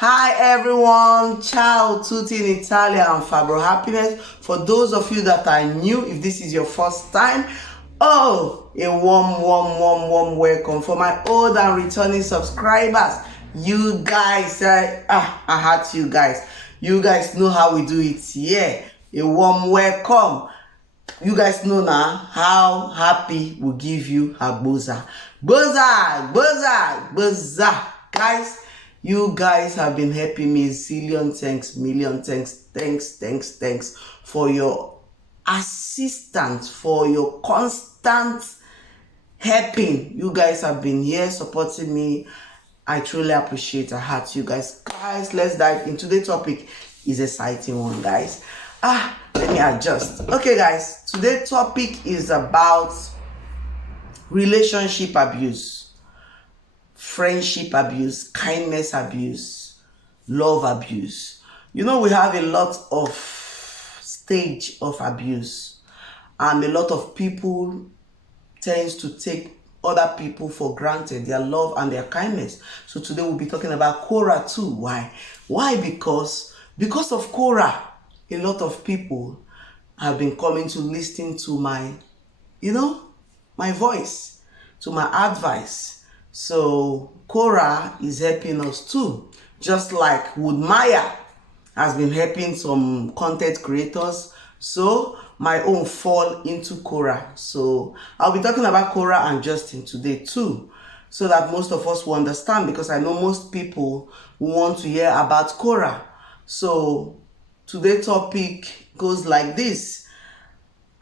Hi everyone, ciao tutti in Italian, Fabro Happiness. For those of you that are new, if this is your first time, a warm welcome. For my old and returning subscribers, you guys, I heart you guys. You guys know how we do it here. A warm welcome. You guys know now how happy we give you a boza. Boza. Guys, you guys have been helping me. Zillion thanks, million thanks for your assistance, for your constant helping. You guys have been here supporting me. I truly appreciate. I heart you guys. Guys, let's dive into the topic. Is exciting one, guys. Let me adjust. Okay, guys, today's topic is about relationship abuse, friendship abuse, kindness abuse, love abuse. You know, we have a lot of stage of abuse, and a lot of people tends to take other people for granted, their love and their kindness. So today we'll be talking about Korra too. Why? Because of Korra, a lot of people have been coming to listen to my voice, to my advice. So Korra is helping us too, just like Wood Maya has been helping some content creators. So my own fall into Korra. So I'll be talking about Korra and Justin today too, so that most of us will understand, because I know most people want to hear about Korra. So today's topic goes like this.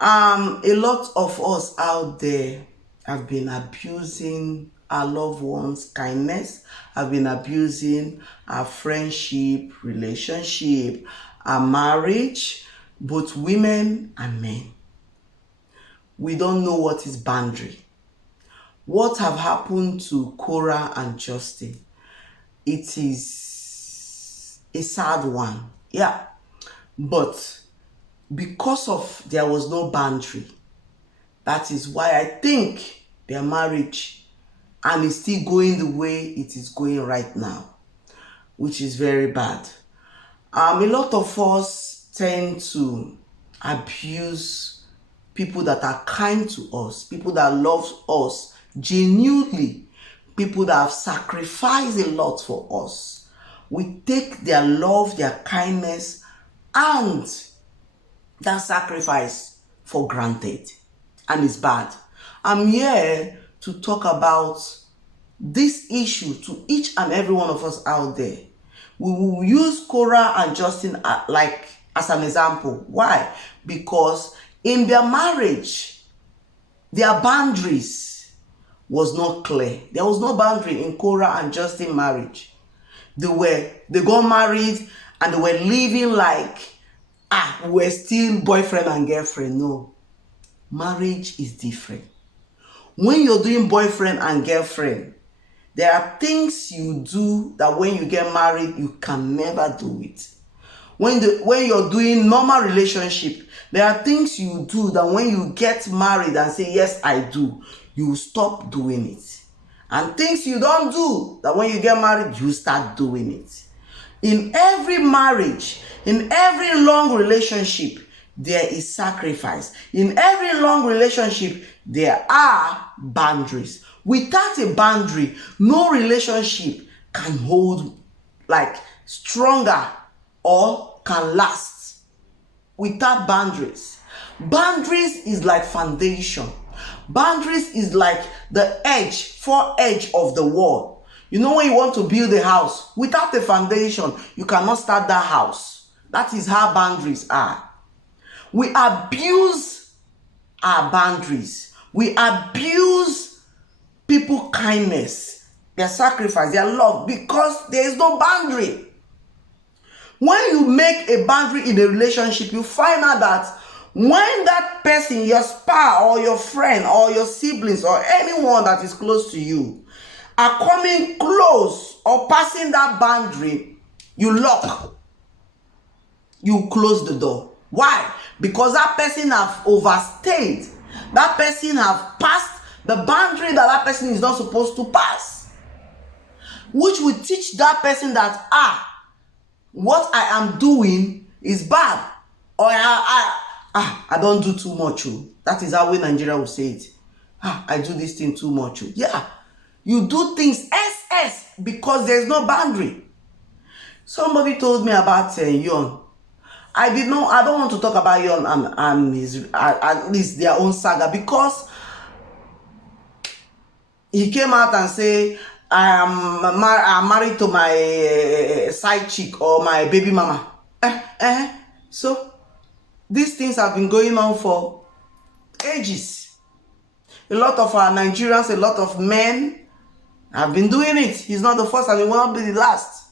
A lot of us out there have been abusing our loved ones' kindness, have been abusing our friendship, relationship, our marriage, both women and men. We don't know what is boundary. What have happened to Korra and Justin? It is a sad one, yeah. But because of there was no boundary, that is why I think their marriage and is still going the way it is going right now, which is very bad. A lot of us tend to abuse people that are kind to us, people that love us genuinely, people that have sacrificed a lot for us. We take their love, their kindness, and that sacrifice for granted, and it's bad. I'm here to talk about this issue to each and every one of us out there. We will use Korra and Justin as an example. Why? Because in their marriage, their boundaries was not clear. There was no boundary in Korra and Justin marriage. They got married and they were living like we're still boyfriend and girlfriend. No. Marriage is different. When you're doing boyfriend and girlfriend, there are things you do that when you get married, you can never do it. When you're doing normal relationship, there are things you do that when you get married and say, yes, I do, you stop doing it. And things you don't do that when you get married, you start doing it. In every marriage, in every long relationship, there is sacrifice. In every long relationship, there are boundaries. Without a boundary, no relationship can hold stronger or can last. Without boundaries. Boundaries is like foundation. Boundaries is like the edge of the wall. You know, when you want to build a house, without a foundation, you cannot start that house. That is how boundaries are. We abuse our boundaries. We abuse people's kindness, their sacrifice, their love, because there is no boundary. When you make a boundary in a relationship, you find out that when that person, your spouse or your friend or your siblings or anyone that is close to you, are coming close or passing that boundary, you lock. You close the door. Why? Because that person have overstayed. That person have passed the boundary that person is not supposed to pass. Which will teach that person that, what I am doing is bad, or I don't do too much. Oh. That is how we Nigeria will say it. I do this thing too much. Oh. Yeah, you do things SS because there's no boundary. Somebody told me about Yon. I don't want to talk about Yon and his, at least their own saga, because he came out and say, I'm married to my side chick or my baby mama. So these things have been going on for ages. A lot of our Nigerians, a lot of men have been doing it. He's not the first and he will not be the last.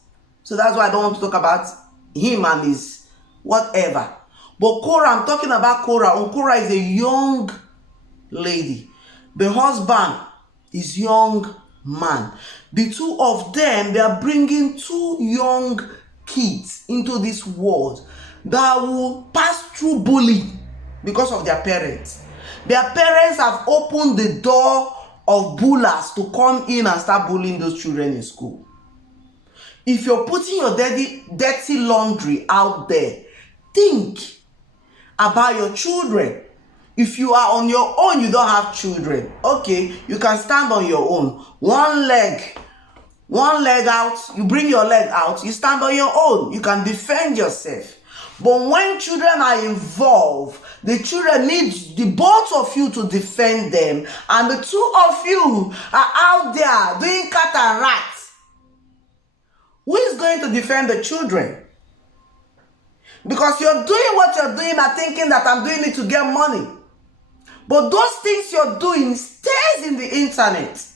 So that's why I don't want to talk about him and his whatever. But Korra, I'm talking about Korra. Korra is a young lady. The husband is young man. The two of them, they are bringing two young kids into this world that will pass through bullying because of their parents. Their parents have opened the door of bullers to come in and start bullying those children in school. If you're putting your dirty laundry out there, think about your children. If you are on your own, you don't have children, okay, you can stand on your own. One leg out, you bring your leg out, you stand on your own, you can defend yourself. But when children are involved, the children need the both of you to defend them, and the two of you are out there doing cat and rat. Who is going to defend the children? Because you're doing what you're doing and thinking that I'm doing it to get money. But those things you're doing stays in the internet.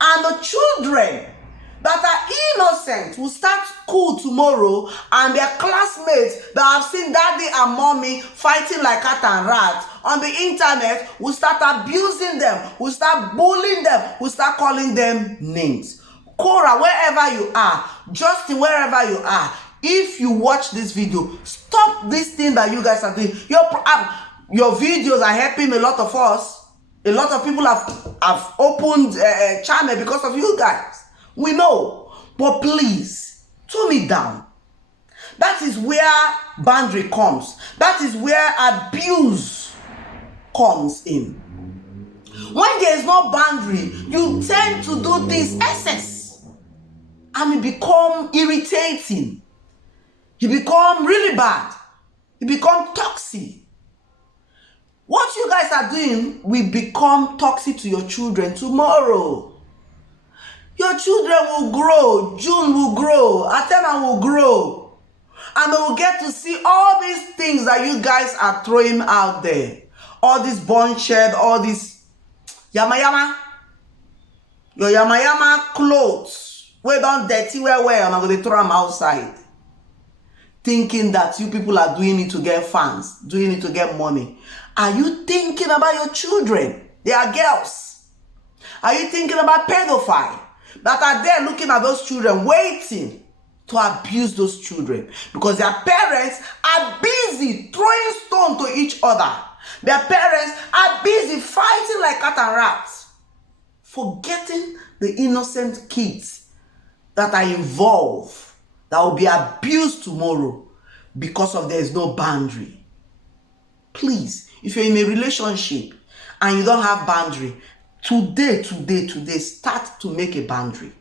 And the children that are innocent will start school tomorrow, and their classmates that have seen daddy and mommy fighting like cat and rat on the internet will start abusing them, will start bullying them, will start calling them names. Korra, wherever you are, Justin, wherever you are, if you watch this video, stop this thing that you guys are doing. Your videos are helping a lot of us. A lot of people have opened a channel because of you guys. We know. But please, tone it down. That is where boundary comes. That is where abuse comes in. When there is no boundary, you tend to do things excess. And it become irritating. It become really bad. It become toxic. What you guys are doing will become toxic to your children tomorrow. Your children will grow. June will grow. Athena will grow. And they will get to see all these things that you guys are throwing out there. All this bond-shed, all this yama-yama. Your yama-yama clothes. We don't dirty wear and I'm going to throw them outside. Thinking that you people are doing it to get fans, doing it to get money. Are you thinking about your children? They are girls. Are you thinking about pedophiles that are there looking at those children, waiting to abuse those children? Because their parents are busy throwing stones to each other. Their parents are busy fighting like cat and rats, forgetting the innocent kids that are involved, that will be abused tomorrow because of there is no boundary. Please, if you're in a relationship and you don't have boundary, today, start to make a boundary.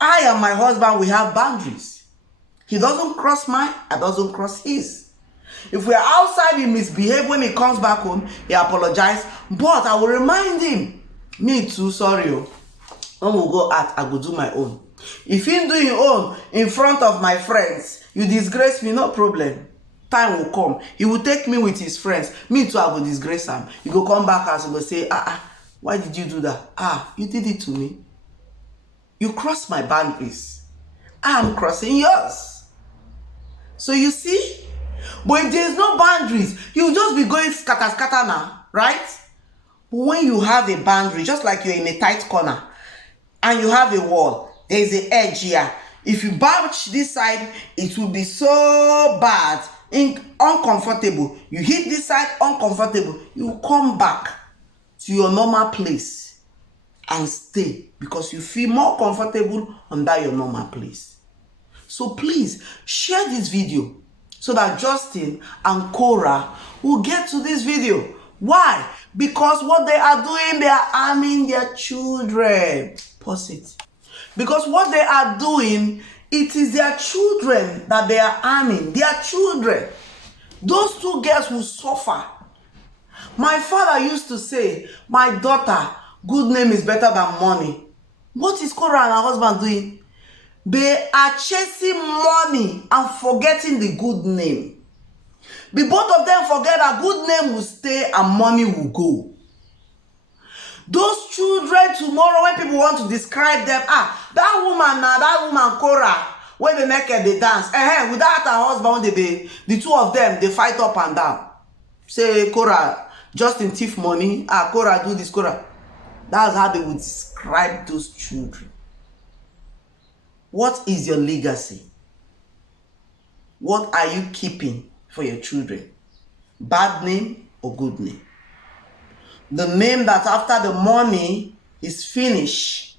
I and my husband, we have boundaries. He doesn't cross mine, I doesn't cross his. If we're outside, he misbehaves. When he comes back home, he apologizes. But I will remind him, me too, sorry. When we go out, I will do my own. If he do his own in front of my friends, you disgrace me, no problem. Time will come. He will take me with his friends. Me too, I will disgrace him. You go come back and you go say, why did you do that? You did it to me. You crossed my boundaries. I'm crossing yours. So you see? But if there's no boundaries, you'll just be going scatter now, right? But when you have a boundary, just like you're in a tight corner, and you have a wall, there's an edge here. If you barge this side, it will be so bad, uncomfortable. You hit this side, uncomfortable. You will come back to your normal place and stay because you feel more comfortable under your normal place. So please share this video so that Justin and Korra will get to this video. Why? Because what they are doing, they are harming their children. Pause it. Because what they are doing, it is their children that they are harming. Their children. Those two girls will suffer. My father used to say, my daughter, good name is better than money. What is Korra and her husband doing? They are chasing money and forgetting the good name. The both of them forget that good name will stay and money will go. Those children tomorrow, when people want to describe them, that woman Korra, when they naked they dance, without her husband, the two of them, they fight up and down. Say Korra, Justin thief money, Korra do this, Korra. That's how they would describe those children. What is your legacy? What are you keeping for your children? Bad name or good name? The name that after the money is finished,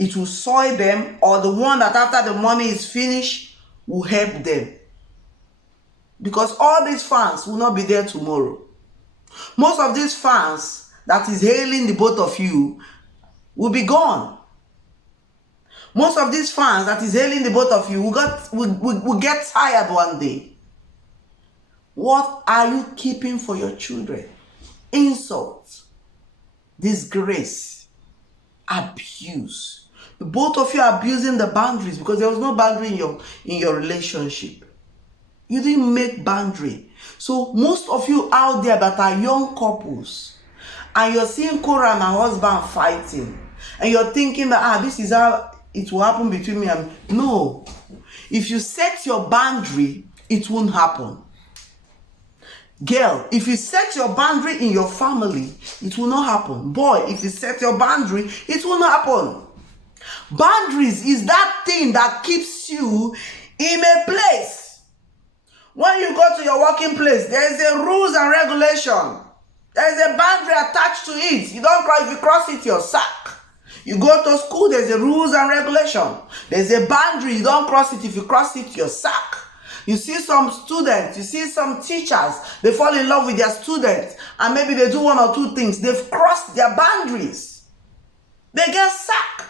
it will soil them, or the one that after the money is finished will help them. Because all these fans will not be there tomorrow. Most of these fans that is hailing the both of you will be gone. Most of these fans that is hailing the both of you will get tired one day. What are you keeping for your children? Insult, disgrace, abuse. The both of you are abusing the boundaries because there was no boundary in your relationship. You didn't make boundary. So most of you out there that are young couples, and you're seeing Korra and her husband fighting, and you're thinking that this is how it will happen between me and... No. If you set your boundary, it won't happen. Girl, if you set your boundary in your family, it will not happen. Boy, if you set your boundary, it will not happen. Boundaries is that thing that keeps you in a place. When you go to your working place, there is a rules and regulation. There is a boundary attached to it. You don't cross. If you cross it, you're sacked. You go to school, there's a rules and regulation. There's a boundary. You don't cross it. If you cross it, you're sacked. You see some students, you see some teachers, they fall in love with their students, and maybe they do one or two things. They've crossed their boundaries. They get sacked.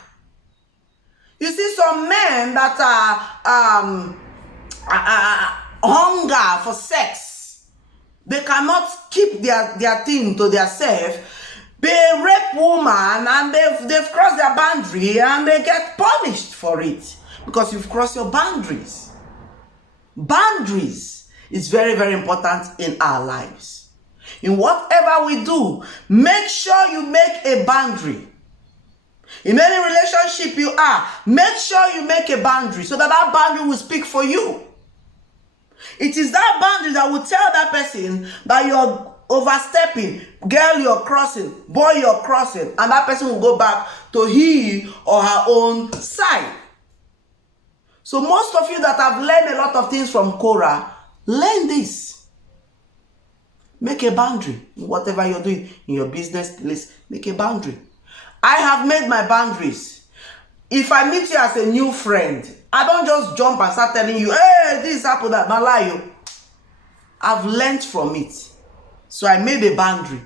You see some men that are hunger for sex. They cannot keep their thing to themselves. They rape woman and they've crossed their boundary and they get punished for it because you've crossed your boundaries. Boundaries is very, very important in our lives. In whatever we do, make sure you make a boundary. In any relationship you are, make sure you make a boundary so that that boundary will speak for you. It is that boundary that will tell that person that you're overstepping. Girl, you're crossing. Boy, you're crossing. And that person will go back to he or her own side. So most of you that have learned a lot of things from Korra, learn this. Make a boundary in whatever you're doing. In your business place, make a boundary. I have made my boundaries. If I meet you as a new friend, I don't just jump and start telling you, hey, this happened, that. Not lie you. I've learned from it. So I made a boundary.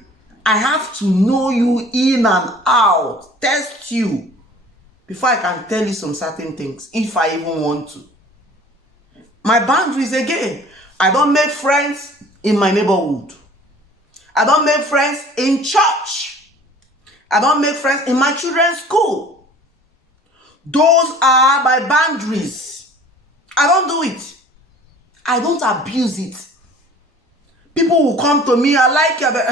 I have to know you in and out, test you, before I can tell you some certain things, if I even want to. My boundaries again. I don't make friends in my neighborhood. I don't make friends in church. I don't make friends in my children's school. Those are my boundaries. I don't do it. I don't abuse it. People will come to me, I like you, but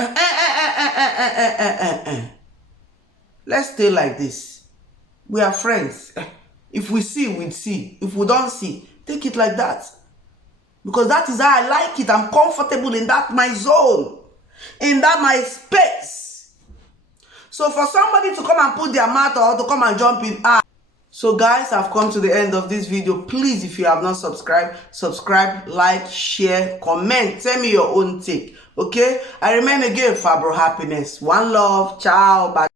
let's stay like this. We are friends. If we see, we'd see. If we don't see, take it like that. Because that is how I like it. I'm comfortable in that my zone. In that my space. So for somebody to come and put their mouth or to come and jump in. So guys, I've come to the end of this video. Please, if you have not subscribed, subscribe, like, share, comment. Tell me your own take. Okay? I remain again, Fabro Happiness. One love. Ciao. Bye.